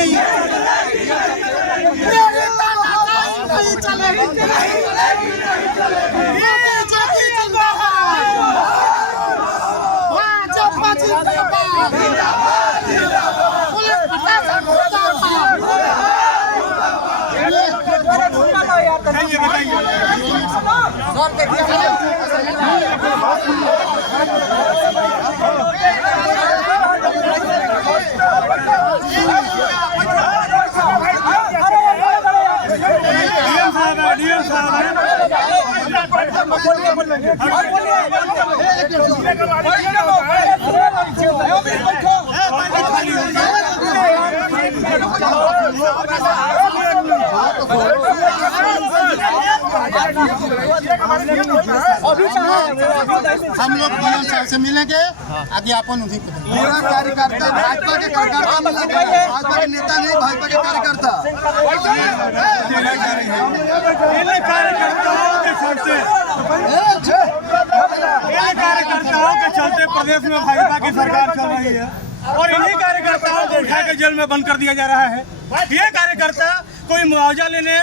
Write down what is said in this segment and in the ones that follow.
नहीं हम लोग पीएम साहब से मिलेंगे, ज्ञापन उन्हीं को देंगे। पूरा कार्यकर्ता भाजपा के कार्यकर्ता मिलेंगे, भाजपा के नेता नहीं, भाजपा के कार्यकर्ता कार्यकर्ताओं के चलते प्रदेश में भाजपा की सरकार चल रही है और इन्हीं कार्यकर्ताओं को उठा के जेल में बंद कर दिया जा रहा है। ये कार्यकर्ता कोई मुआवजा लेने,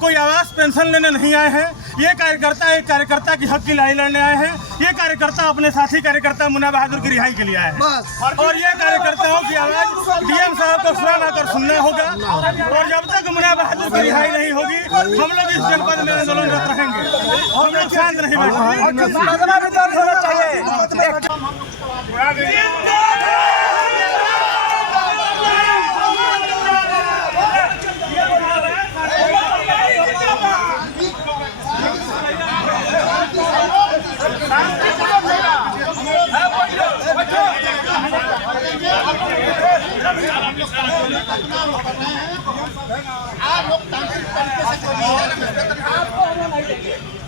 कोई आवास पेंशन लेने नहीं आए हैं। ये कार्यकर्ता एक कार्यकर्ता की हक की लड़ाई लड़ने आए हैं। ये कार्यकर्ता अपने साथी कार्यकर्ता मुन्ना बहादुर की रिहाई के लिए आए हैं और ये कार्यकर्ताओं की आवाज डीएम साहब को स्वयं आकर सुनना होगा। और जब तक मुन्ना बहादुर की रिहाई नहीं होगी हम लोग इस जनपद में आंदोलनरत रहेंगे। हम लोग शांत नहीं बैठेंगे।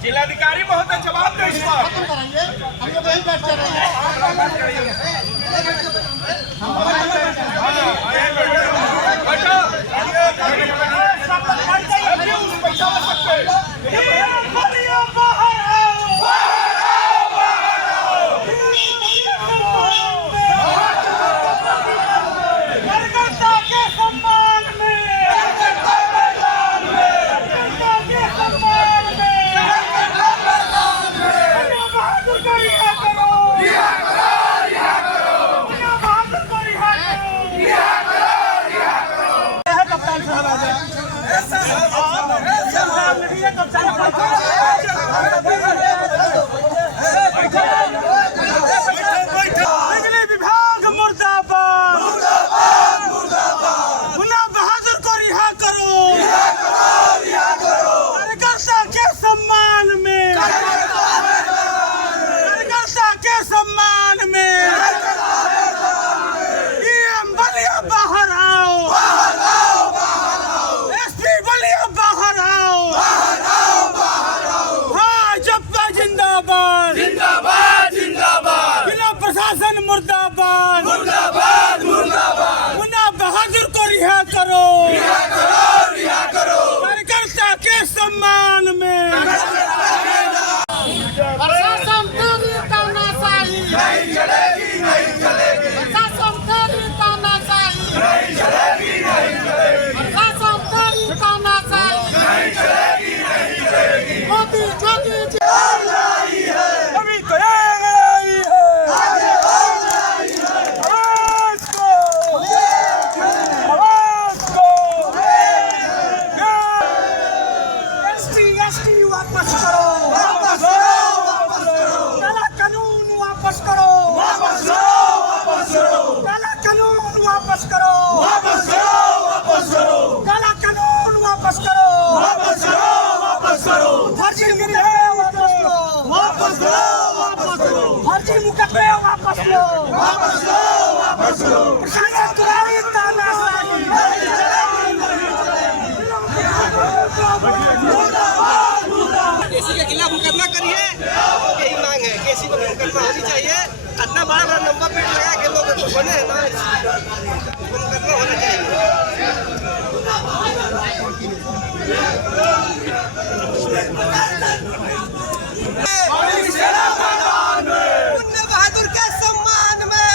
जिलाधिकारी महोदय जवाब दो इस पर। हम लोग यही बात कर रहे हैं। केसी के खिलाफ मुकदमा करिए, यही मांग है। केसी को मुकदमा होनी चाहिए। इतना बड़ा नंबर प्लेट लगा के लोग बने हैं ना, मुकदमा होना चाहिए। मुन्ना बहादुर के सम्मान में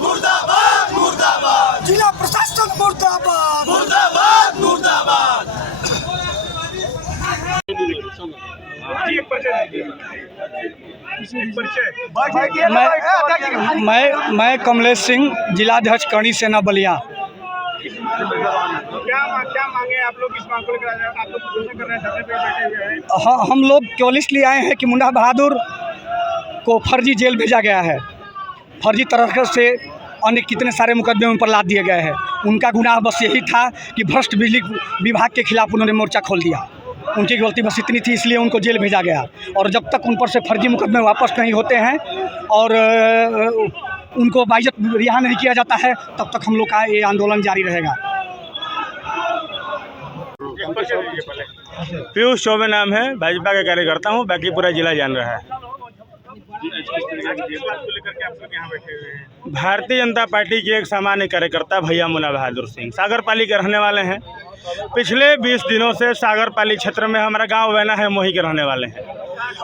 मुर्दाबाद मुर्दाबाद, जिला प्रशासन मुर्दाबाद मुर्दाबाद मुर्दाबाद। मैं कमलेश सिंह, जिलाध्यक्ष करणी सेना बलिया। क्या मांगे आप लोग? इस मांग को लेकर आप लोग प्रदर्शन कर रहे हैं, धरने पे बैठे हुए हैं? हाँ, हम लोग केवल इसलिए आए हैं कि मुन्ना बहादुर को फर्जी जेल भेजा गया है। फर्जी तरह से अन्य कितने सारे मुकदमे उन पर लाद दिए गए हैं। उनका गुनाह बस यही था कि भ्रष्ट बिजली विभाग के खिलाफ उन्होंने मोर्चा खोल दिया। उनकी गलती बस इतनी थी, इसलिए उनको जेल भेजा गया। और जब तक उन पर से फर्जी मुकदमे वापस नहीं होते हैं और उनको बाइज्जत रिहा नहीं किया जाता है, तब तक हम लोग का ये आंदोलन जारी रहेगा। पीयूष चौबे नाम है, भाजपा का कार्यकर्ता हूँ, बाकी पूरा जिला जान रहा है। भारतीय जनता पार्टी के एक सामान्य कार्यकर्ता भैया मुन्ना बहादुर सिंह सागरपाली के रहने वाले हैं। पिछले 20 दिनों से सागरपाली क्षेत्र में हमारा गांव वैना है मोही के रहने वाले हैं।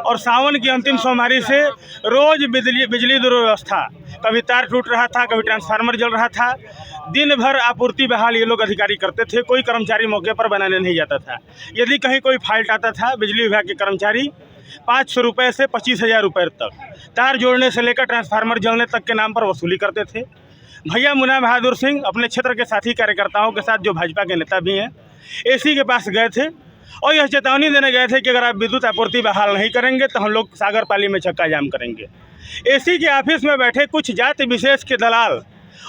और सावन की अंतिम सोमवारी से रोज़ बिजली दुर्व्यवस्था, कभी तार टूट रहा था, कभी ट्रांसफार्मर जल रहा था। दिन भर आपूर्ति बहाल ये लोग अधिकारी करते थे। कोई कर्मचारी मौके पर बनाने नहीं जाता था। यदि कहीं कोई फाल्ट आता था, बिजली विभाग के कर्मचारी 500 रुपये से 25,000 रुपये तक तार जोड़ने से लेकर ट्रांसफार्मर जलने तक के नाम पर वसूली करते थे। भैया मुन्ना बहादुर सिंह अपने क्षेत्र के साथी कार्यकर्ताओं के साथ, जो भाजपा के नेता भी हैं, एसी के पास गए थे और यह चेतावनी देने गए थे कि अगर आप विद्युत आपूर्ति बहाल नहीं करेंगे तो हम लोग सागरपाली में चक्का जाम करेंगे। एसी के ऑफिस में बैठे कुछ जाति विशेष के दलाल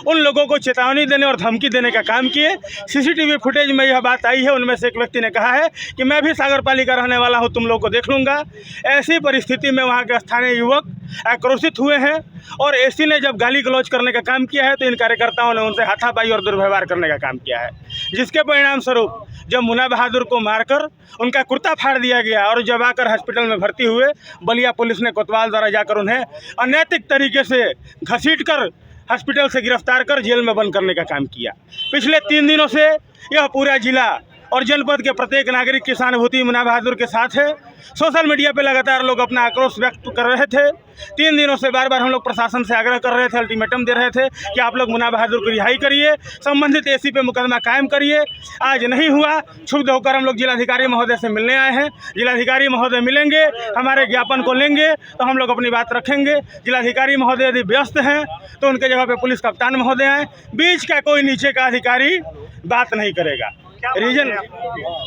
उन लोगों को चेतावनी देने और धमकी देने का काम किए। सीसीटीवी फुटेज में यह बात आई है। उनमें से एक व्यक्ति ने कहा है कि मैं भी सागरपाली का रहने वाला हूं, तुम लोग को देख लूँगा। ऐसी परिस्थिति में वहां के स्थानीय युवक आक्रोशित हुए हैं और एसी ने जब गाली गलौज करने का काम किया है तो इन कार्यकर्ताओं ने उनसे हाथापाई और दुर्व्यवहार करने का काम किया है, जिसके परिणाम स्वरूप जब मुन्ना बहादुर को मारकर उनका कुर्ता फाड़ दिया गया और जब आकर हॉस्पिटल में भर्ती हुए, बलिया पुलिस ने कोतवाल द्वारा जाकर उन्हें अनैतिक तरीके से घसीटकर हॉस्पिटल से गिरफ्तार कर जेल में बंद करने का काम किया। पिछले 3 दिनों से यह पूरा जिला और जनपद के प्रत्येक नागरिक की सहानुभूति मुन्ना बहादुर के साथ है। सोशल मीडिया पे लगातार लोग अपना आक्रोश व्यक्त कर रहे थे। 3 दिनों से बार बार हम लोग प्रशासन से आग्रह कर रहे थे, अल्टीमेटम दे रहे थे कि आप लोग मुन्ना बहादुर को रिहाई करिए, संबंधित एसी पे मुकदमा कायम करिए। आज नहीं हुआ। क्षुब्ध होकर हम लोग जिलाधिकारी महोदय से मिलने आए हैं। जिलाधिकारी महोदय मिलेंगे, हमारे ज्ञापन को लेंगे तो हम लोग अपनी बात रखेंगे। जिलाधिकारी महोदय यदि व्यस्त हैं तो उनके जगह पे पुलिस कप्तान महोदय आए। बीच का कोई नीचे का अधिकारी बात नहीं करेगा। रीजन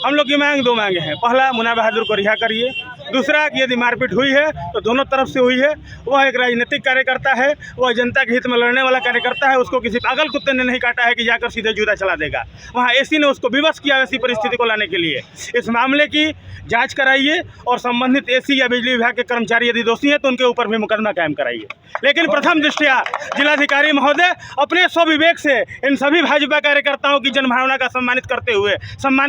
हम लोग की मांग 2 मांगे हैं। पहला, मुन्ना बहादुर को रिहा करिए। दूसरा कि यदि मारपीट हुई है तो दोनों तरफ से हुई है। वह एक राजनीतिक कार्यकर्ता है, वह जनता के हित में लड़ने वाला कार्यकर्ता है। उसको किसी पागल कुत्ते ने नहीं काटा है कि जाकर सीधे जूता चला देगा। वहाँ एसी ने उसको विवश किया ऐसी परिस्थिति को लाने के लिए। इस मामले की जांच कराइए और संबंधित एसी या बिजली विभाग के कर्मचारी यदि दोषी हैं तो उनके ऊपर भी मुकदमा कायम कराइए। लेकिन प्रथम दृष्टया जिलाधिकारी महोदय अपने स्वविवेक से इन सभी भाजपा कार्यकर्ताओं की जनभावना का सम्मान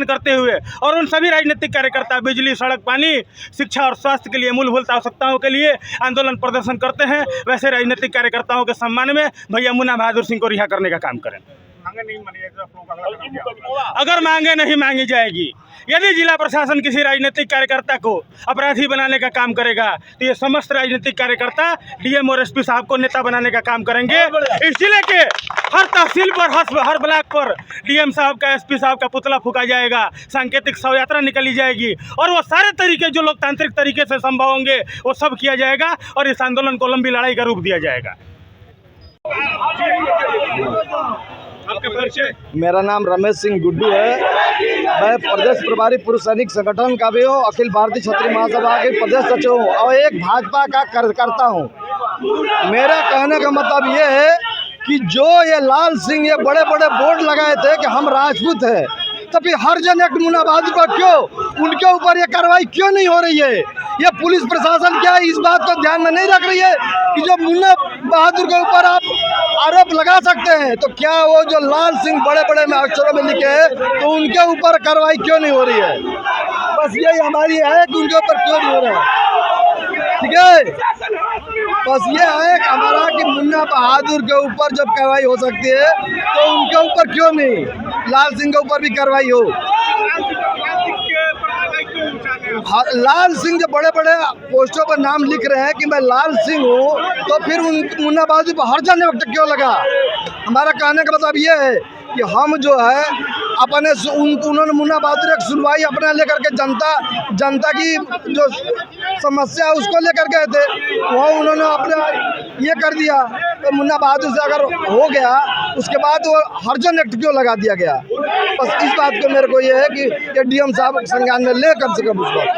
करते हुए और उन सभी राजनीतिक कार्यकर्ता बिजली, सड़क, पानी, शिक्षा और स्वास्थ्य के लिए मूलभूत आवश्यकताओं के लिए आंदोलन प्रदर्शन करते हैं, वैसे राजनीतिक कार्यकर्ताओं के सम्मान में भैया मुन्ना बहादुर सिंह को रिहा करने का काम करें। अगर मांगे नहीं मांगी जाएगी, यदि जिला प्रशासन किसी राजनीतिक कार्यकर्ता को अपराधी बनाने का काम करेगा तो ये समस्त राजनीतिक कार्यकर्ता डीएम और एसपी साहब को नेता बनाने का काम करेंगे। इस जिले के हर तहसील पर, हर ब्लॉक पर डीएम साहब का, एसपी साहब का पुतला फूका जाएगा, सांकेतिक शव यात्रा निकली जाएगी और वो सारे तरीके जो लोकतांत्रिक तरीके से संभव होंगे वो सब किया जाएगा और इस आंदोलन को लंबी लड़ाई का रूप दिया जाएगा। मेरा नाम रमेश सिंह गुड्डू है। मैं प्रदेश प्रभारी पुरुष सैनिक संगठन का भी हूँ, अखिल भारतीय क्षत्रिय महासभा के प्रदेश सचिव हूँ और एक भाजपा का कार्यकर्ता हूँ। मेरा कहने का मतलब ये है कि जो ये लाल सिंह ये बड़े बड़े बोर्ड लगाए थे कि हम राजपूत हैं, तो फिर हर जन एक मुन्ना बहादुर को क्यों, उनके ऊपर ये कार्रवाई क्यों नहीं हो रही है? ये पुलिस प्रशासन क्या इस बात को ध्यान में नहीं रख रही है कि जो मुन्ना बहादुर के ऊपर आप आरोप लगा सकते हैं तो क्या वो जो लाल सिंह बड़े बड़े में अक्षरों में लिखे हैं तो उनके ऊपर कार्रवाई क्यों नहीं हो रही है? बस यही हमारी है कि उनके ऊपर क्यों नहीं हो रहा है। ठीक है, बस ये है हमारा कि मुन्ना बहादुर के ऊपर जब कार्रवाई हो सकती है तो उनके ऊपर क्यों नहीं, लाल सिंह के ऊपर भी कार्रवाई हो। लाल सिंह जो बड़े बड़े पोस्टों पर नाम लिख रहे हैं कि मैं लाल सिंह हूँ, तो फिर उन मुन्ना बहादुर पर हर्षण वक्त क्यों लगा? हमारा कहने का मतलब ये है कि हम जो है अपने उन्होंने मुन्ना बहादुर एक सुनवाई अपने लेकर के जनता की जो समस्या है उसको लेकर गए थे, वो उन्होंने अपने ये कर दिया। तो मुन्ना बहादुर से अगर हो गया उसके बाद वो हर्षण एक्ट क्यों लगा दिया गया? बस इस बात को मेरे को ये है कि डीएम साहब संज्ञान में ले कम से कम उस बात।